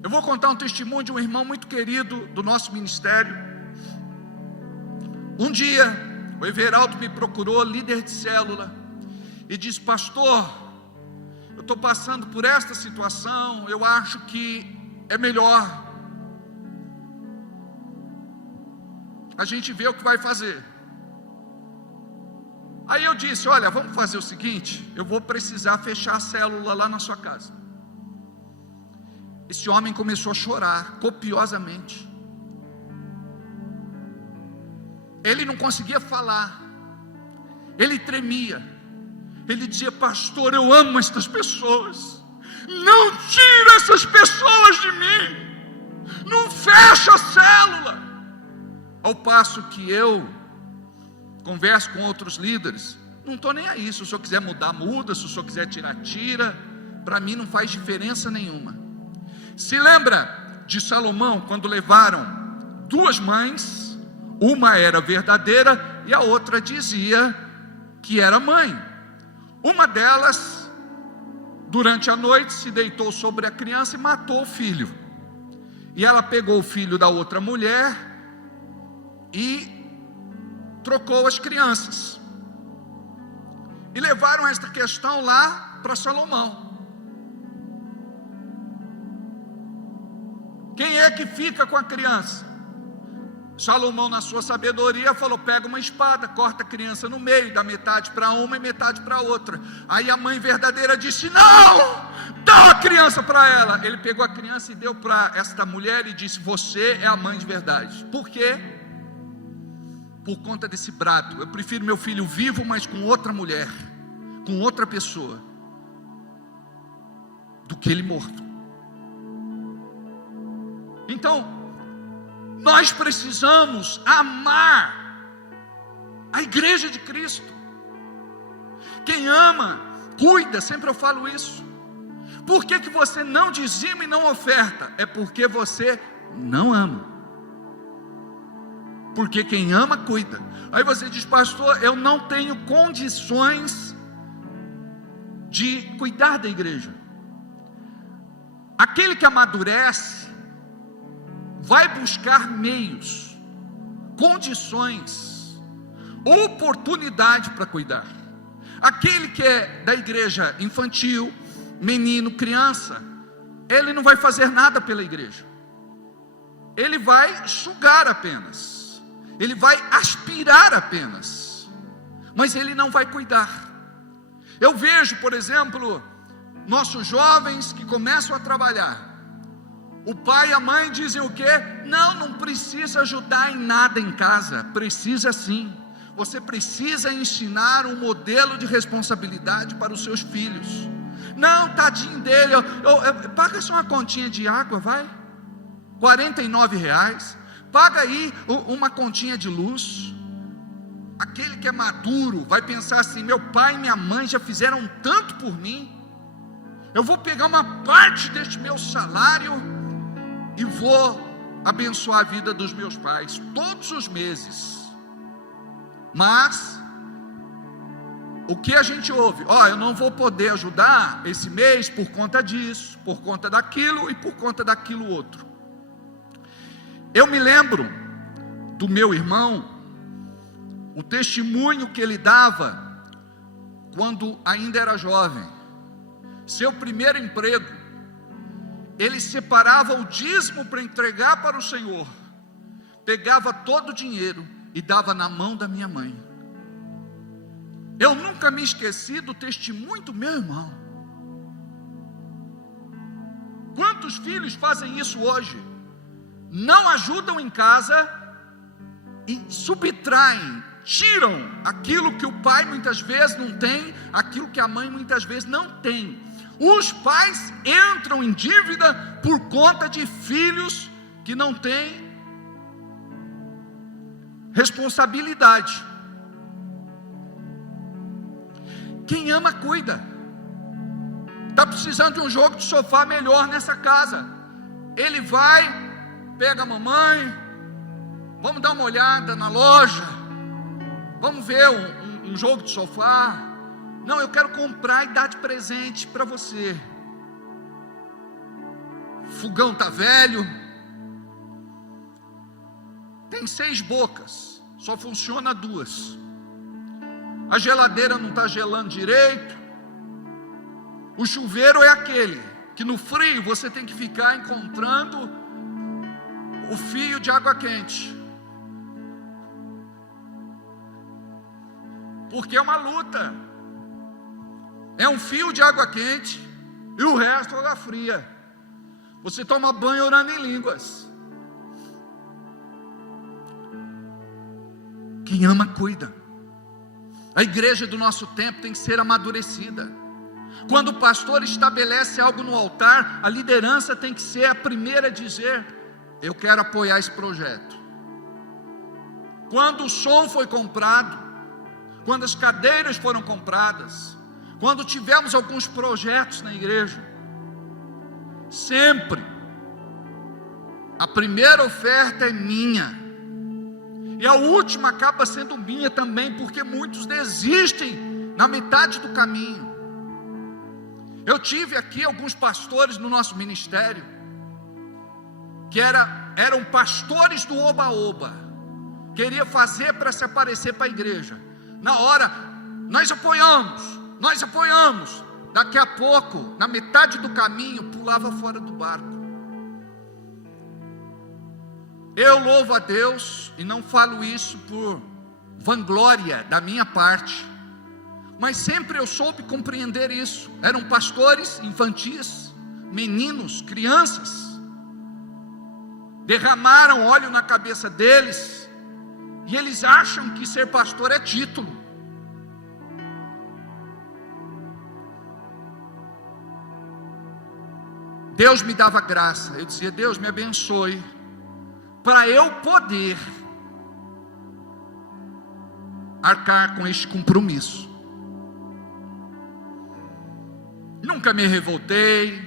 Eu vou contar um testemunho de um irmão muito querido do nosso ministério. Um dia, o Everaldo me procurou, líder de célula, e disse: pastor, eu estou passando por esta situação, eu acho que é melhor a gente ver o que vai fazer. Aí eu disse: olha, vamos fazer o seguinte, eu vou precisar fechar a célula lá na sua casa. Esse homem começou a chorar copiosamente. Ele não conseguia falar, ele tremia. Ele dizia: pastor, eu amo estas pessoas, não tira essas pessoas de mim, não fecha a célula. Ao passo que eu converso com outros líderes, não estou nem aí, se o senhor quiser mudar, muda, se o senhor quiser tirar, tira, para mim não faz diferença nenhuma. Se lembra de Salomão, quando levaram duas mães, uma era verdadeira e a outra dizia que era mãe. Uma delas, durante a noite, se deitou sobre a criança e matou o filho. E ela pegou o filho da outra mulher e trocou as crianças, e levaram esta questão lá para Salomão. Quem é que fica com a criança? Salomão, na sua sabedoria, falou: pega uma espada, corta a criança no meio, dá metade para uma e metade para outra. Aí a mãe verdadeira disse: não, dá a criança para ela. Ele pegou a criança e deu para esta mulher e disse: você é a mãe de verdade. Por quê? Por conta desse brado. Eu prefiro meu filho vivo, mas com outra mulher, com outra pessoa, do que ele morto. Então, nós precisamos amar a igreja de Cristo. Quem ama, cuida, sempre eu falo isso. Por que você não dizima e não oferta? É porque você não ama. Porque quem ama, cuida. Aí você diz: pastor, eu não tenho condições de cuidar da igreja. Aquele que amadurece vai buscar meios, condições, oportunidade para cuidar. Aquele que é da igreja infantil, menino, criança, ele não vai fazer nada pela igreja, ele vai sugar apenas, ele vai aspirar apenas, mas ele não vai cuidar. Eu vejo, por exemplo, nossos jovens que começam a trabalhar. O pai e a mãe dizem o quê? Não precisa ajudar em nada em casa. Precisa sim. Você precisa ensinar um modelo de responsabilidade para os seus filhos. Não, tadinho dele, paga só uma continha de água, vai, R$ 49. Paga aí uma continha de luz. Aquele que é maduro vai pensar assim: meu pai e minha mãe já fizeram tanto por mim, eu vou pegar uma parte deste meu salário e vou abençoar a vida dos meus pais todos os meses. Mas o que a gente ouve? Eu não vou poder ajudar esse mês por conta disso, por conta daquilo e por conta daquilo outro. Eu me lembro do meu irmão, o testemunho que ele dava quando ainda era jovem. Seu primeiro emprego, ele separava o dízimo para entregar para o Senhor, pegava todo o dinheiro e dava na mão da minha mãe. Eu nunca me esqueci do testemunho do meu irmão. Quantos filhos fazem isso hoje? Não ajudam em casa e subtraem, tiram aquilo que o pai muitas vezes não tem, aquilo que a mãe muitas vezes não tem. Os pais entram em dívida por conta de filhos que não têm responsabilidade. Quem ama, cuida. Está precisando de um jogo de sofá melhor nessa casa. Ele vai, pega a mamãe, vamos dar uma olhada na loja, vamos ver um jogo de sofá. Não, eu quero comprar e dar de presente para você. Fogão está velho, tem 6 bocas, só funciona 2. A geladeira não está gelando direito. O chuveiro é aquele que no frio você tem que ficar encontrando o fio de água quente, porque é uma luta. É um fio de água quente e o resto água fria. Você toma banho orando em línguas. Quem ama, cuida. A igreja do nosso tempo tem que ser amadurecida. Quando o pastor estabelece algo no altar, a liderança tem que ser a primeira a dizer: eu quero apoiar esse projeto. Quando o som foi comprado, quando as cadeiras foram compradas, quando tivemos alguns projetos na igreja, sempre a primeira oferta é minha, e a última acaba sendo minha também, porque muitos desistem na metade do caminho. Eu tive aqui alguns pastores no nosso ministério, que eram pastores do oba-oba, queria fazer para se aparecer para a igreja. Na hora, nós apoiamos, daqui a pouco, na metade do caminho, pulava fora do barco. Eu louvo a Deus, e não falo isso por vanglória da minha parte, mas sempre eu soube compreender isso. Eram pastores infantis, meninos, crianças, derramaram óleo na cabeça deles, e eles acham que ser pastor é título. Deus me dava graça, eu dizia: Deus me abençoe, para eu poder arcar com este compromisso. Nunca me revoltei,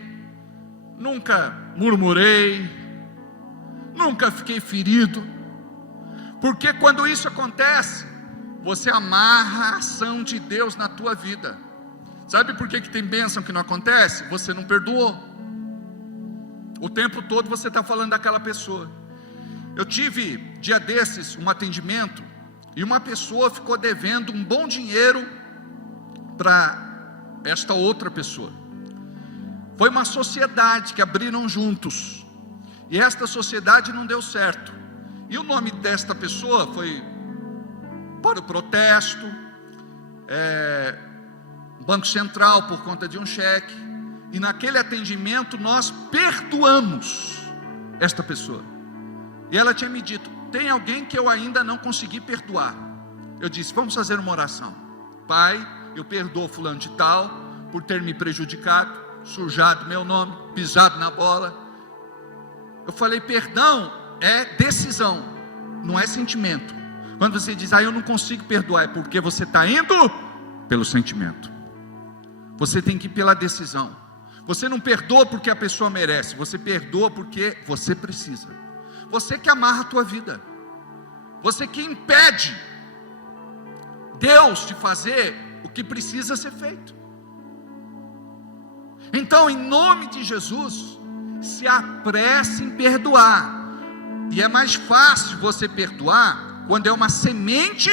nunca murmurei, nunca fiquei ferido, porque quando isso acontece, você amarra a ação de Deus na tua vida. Sabe por que tem bênção que não acontece? Você não perdoou. O tempo todo você está falando daquela pessoa. Eu tive, dia desses, um atendimento, e uma pessoa ficou devendo um bom dinheiro para esta outra pessoa. Foi uma sociedade que abriram juntos, e esta sociedade não deu certo, e o nome desta pessoa foi para o protesto, Banco Central, por conta de um cheque. E naquele atendimento nós perdoamos esta pessoa. E ela tinha me dito: tem alguém que eu ainda não consegui perdoar. Eu disse: vamos fazer uma oração. Pai, eu perdoo fulano de tal por ter me prejudicado, sujado meu nome, pisado na bola. Eu falei: perdão é decisão, não é sentimento. Quando você diz: eu não consigo perdoar, é porque você está indo pelo sentimento. Você tem que ir pela decisão. Você não perdoa porque a pessoa merece, você perdoa porque você precisa. Você que amarra a tua vida, você que impede Deus de fazer o que precisa ser feito. Então, em nome de Jesus, se apresse em perdoar. E é mais fácil você perdoar quando é uma semente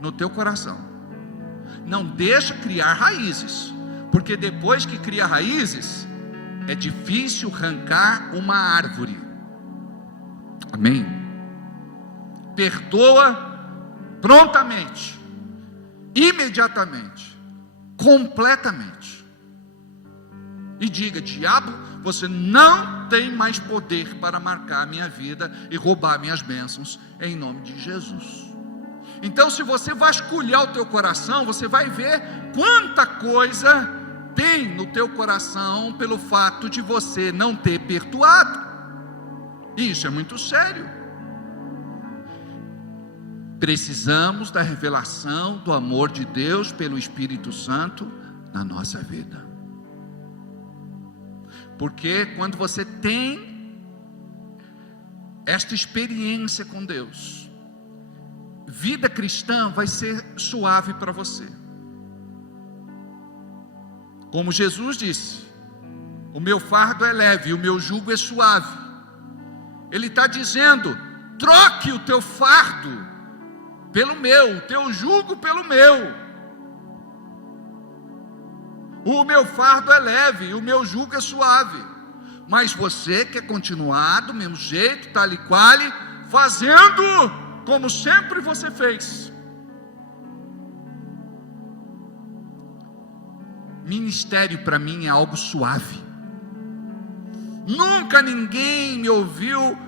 no teu coração. Não deixa criar raízes, porque depois que cria raízes, é difícil arrancar uma árvore. Amém? Perdoa prontamente, imediatamente, completamente. E diga: diabo, você não tem mais poder para marcar a minha vida e roubar minhas bênçãos, em nome de Jesus. Então, se você vasculhar o teu coração, você vai ver quanta coisa tem no teu coração pelo fato de você não ter perdoado. E isso é muito sério. Precisamos da revelação do amor de Deus pelo Espírito Santo na nossa vida. Porque quando você tem esta experiência com Deus, vida cristã vai ser suave para você. Como Jesus disse: o meu fardo é leve, o meu jugo é suave. Ele está dizendo: troque o teu fardo pelo meu, o teu jugo pelo meu. O meu fardo é leve, o meu jugo é suave. Mas você quer continuar do mesmo jeito, tal e qual, fazendo como sempre você fez. Ministério para mim é algo suave. Nunca ninguém me ouviu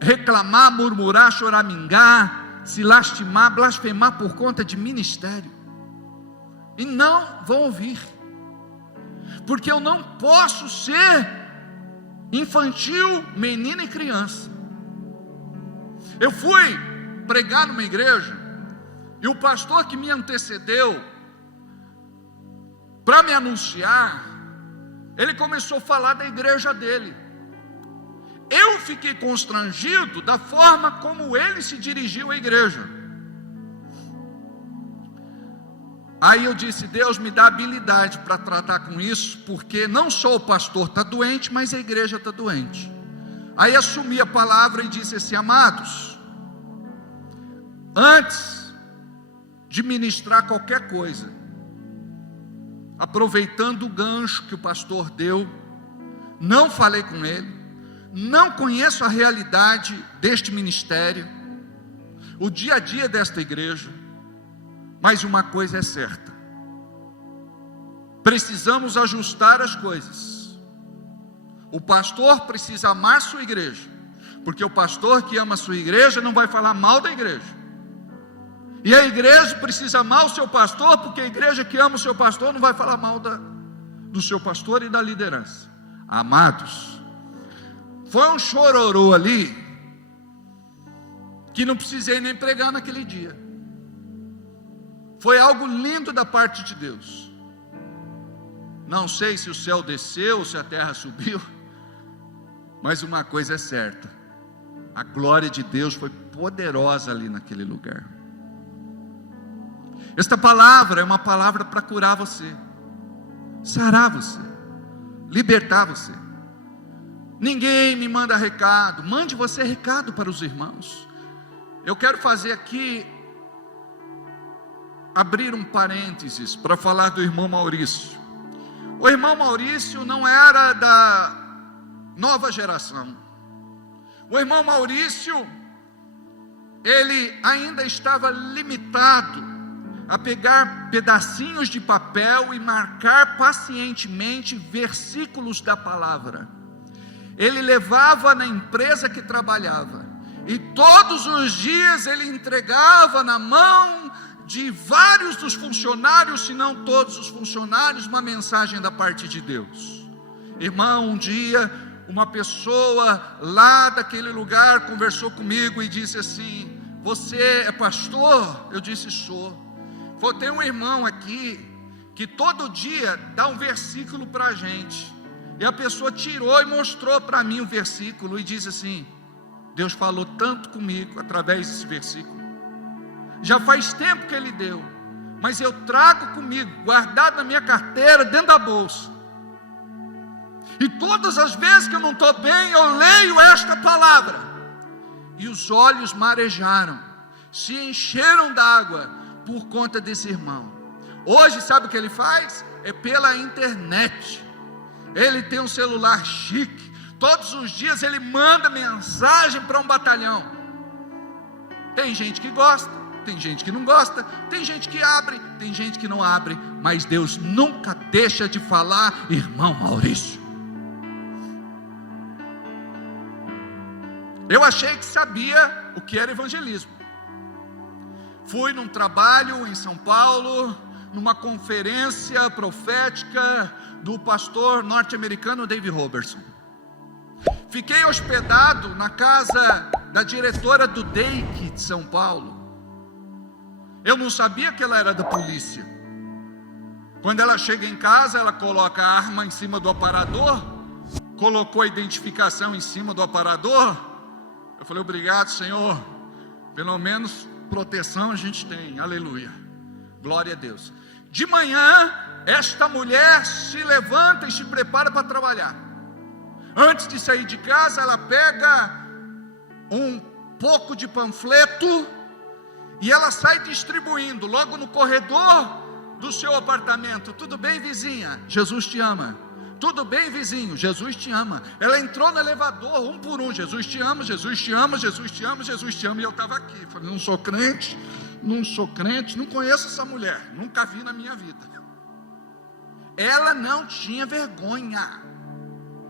reclamar, murmurar, choramingar, se lastimar, blasfemar por conta de ministério. E não vão ouvir, porque eu não posso ser infantil, menino e criança. Eu fui pregar numa igreja, e o pastor que me antecedeu para me anunciar, ele começou a falar da igreja dele. Eu fiquei constrangido da forma como ele se dirigiu à igreja. Aí eu disse: Deus, me dá habilidade para tratar com isso, porque não só o pastor está doente, mas a igreja está doente. Aí assumi a palavra e disse assim: amados, antes de ministrar qualquer coisa, aproveitando o gancho que o pastor deu, não falei com ele, não conheço a realidade deste ministério, o dia a dia desta igreja, mas uma coisa é certa: precisamos ajustar as coisas. O pastor precisa amar sua igreja, porque o pastor que ama a sua igreja não vai falar mal da igreja. E a igreja precisa amar o seu pastor, porque a igreja que ama o seu pastor não vai falar mal do seu pastor e da liderança. Amados, foi um chororô ali, que não precisei nem pregar naquele dia. Foi algo lindo da parte de Deus. Não sei se o céu desceu, se a terra subiu, mas uma coisa é certa: a glória de Deus foi poderosa ali naquele lugar. Esta palavra é uma palavra para curar você, sarar você, libertar você. Ninguém me manda recado, mande você recado para os irmãos. Eu quero fazer aqui, abrir um parênteses para falar do irmão Maurício. O irmão Maurício não era da nova geração. O irmão Maurício, ele ainda estava limitado a pegar pedacinhos de papel e marcar pacientemente versículos da palavra. ele levava na empresa que trabalhava, e todos os dias ele entregava na mão de vários dos funcionários, se não todos os funcionários, uma mensagem da parte de Deus. Irmão, um dia uma pessoa lá daquele lugar conversou comigo e disse assim: você é pastor? Eu disse: sou. Falei: tem um irmão aqui que todo dia dá um versículo para a gente. E a pessoa tirou e mostrou para mim o versículo e disse assim: Deus falou tanto comigo através desse versículo. Já faz tempo que ele deu, mas eu trago comigo, guardado na minha carteira, dentro da bolsa. E todas as vezes que eu não estou bem, eu leio esta palavra. E os olhos marejaram, se encheram d'água por conta desse irmão. Hoje, sabe o que ele faz? É pela internet. Ele tem um celular chique. Todos os dias ele manda mensagem para um batalhão. Tem gente que gosta, tem gente que não gosta, tem gente que abre, tem gente que não abre, mas Deus nunca deixa de falar, irmão Maurício. Eu achei que sabia o que era evangelismo. Fui num trabalho em São Paulo, numa conferência profética do pastor norte-americano David Robertson. Fiquei hospedado na casa da diretora do DEIC de São Paulo. Eu não sabia que ela era da polícia. Quando ela chega em casa, ela coloca a arma em cima do aparador, colocou a identificação em cima do aparador. Eu falei: obrigado, Senhor, pelo menos proteção a gente tem, aleluia, glória a Deus. De manhã, esta mulher se levanta e se prepara para trabalhar. Antes de sair de casa, ela pega um pouco de panfleto e ela sai distribuindo logo no corredor do seu apartamento. Tudo bem, vizinha? Jesus te ama. Tudo bem, vizinho? Jesus te ama. Ela entrou no elevador, um por um: Jesus te ama, Jesus te ama, Jesus te ama, Jesus te ama. E eu estava aqui, falei: não sou crente, não conheço essa mulher, nunca vi na minha vida. Ela não tinha vergonha.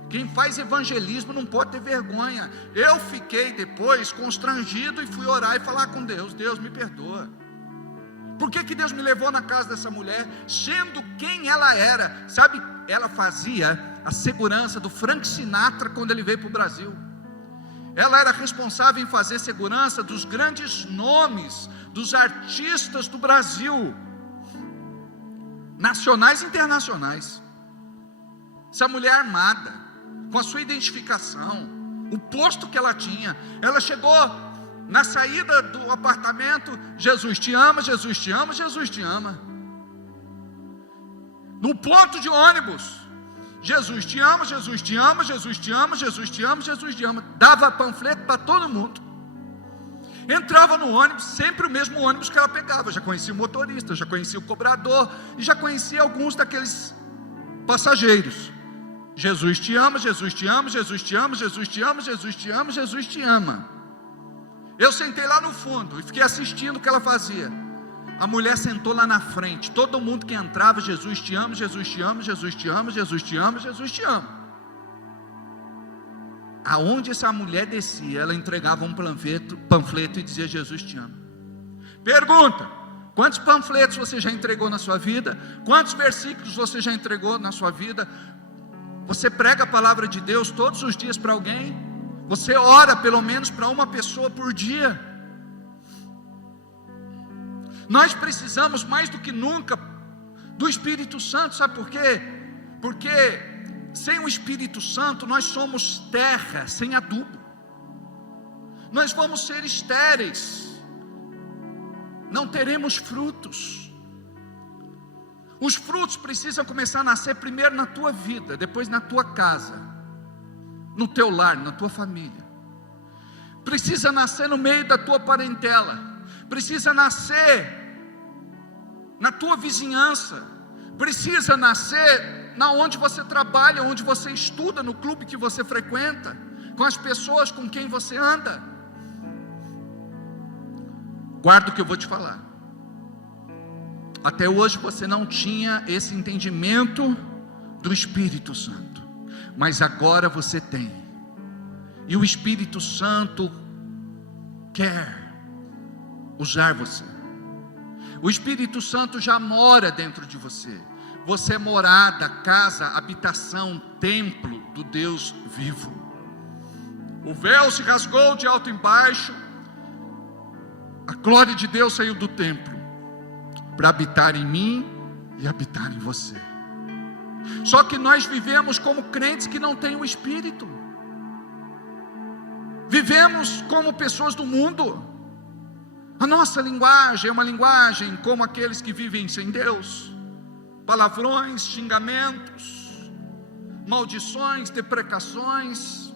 Quem faz evangelismo não pode ter vergonha. Eu fiquei depois constrangido e fui orar e falar com Deus: Deus, me perdoa. Por que Deus me levou na casa dessa mulher, sendo quem ela era? Sabe, ela fazia a segurança do Frank Sinatra quando ele veio para o Brasil. Ela era responsável em fazer segurança dos grandes nomes, dos artistas do Brasil, nacionais e internacionais. Essa mulher armada, com a sua identificação, o posto que ela tinha, ela chegou na saída do apartamento: Jesus te ama, Jesus te ama, Jesus te ama. No ponto de ônibus: Jesus te ama, Jesus te ama, Jesus te ama, Jesus te ama, Jesus te ama. Dava panfleto para todo mundo. Entrava no ônibus, sempre o mesmo ônibus que ela pegava. Já conhecia o motorista, já conhecia o cobrador, e já conhecia alguns daqueles passageiros. Jesus te ama, Jesus te ama, Jesus te ama, Jesus te ama, Jesus te ama, Jesus te ama. Eu sentei lá no fundo e fiquei assistindo o que ela fazia. A mulher sentou lá na frente. Todo mundo que entrava: Jesus te ama, Jesus te ama, Jesus te ama, Jesus te ama, Jesus te ama. Aonde essa mulher descia, ela entregava um panfleto e dizia: Jesus te ama. Pergunta: quantos panfletos você já entregou na sua vida? Quantos versículos você já entregou na sua vida? Você prega a palavra de Deus todos os dias para alguém? Você ora pelo menos para uma pessoa por dia? Nós precisamos mais do que nunca do Espírito Santo. Sabe por quê? Porque sem o Espírito Santo nós somos terra sem adubo. Nós vamos ser estéreis, não teremos frutos. Os frutos precisam começar a nascer primeiro na tua vida, depois na tua casa, no teu lar, na tua família. Precisa nascer no meio da tua parentela, precisa nascer na tua vizinhança, precisa nascer na onde você trabalha, onde você estuda, no clube que você frequenta, com as pessoas com quem você anda. Guarda o que eu vou te falar. Até hoje você não tinha esse entendimento do Espírito Santo, mas agora você tem. E o Espírito Santo quer usar você. O Espírito Santo já mora dentro de você. Você é morada, casa, habitação, templo do Deus vivo. O véu se rasgou de alto em baixo. A glória de Deus saiu do templo para habitar em mim e habitar em você. Só que nós vivemos como crentes que não têm o Espírito. Vivemos como pessoas do mundo. A nossa linguagem é uma linguagem como aqueles que vivem sem Deus. Palavrões, xingamentos, maldições, deprecações.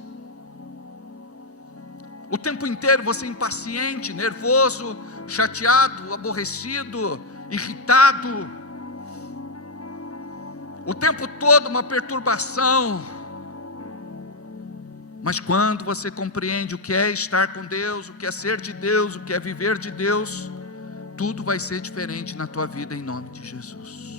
O tempo inteiro você é impaciente, nervoso, chateado, aborrecido, irritado. O tempo todo uma perturbação. Mas quando você compreende o que é estar com Deus, o que é ser de Deus, o que é viver de Deus, tudo vai ser diferente na tua vida em nome de Jesus.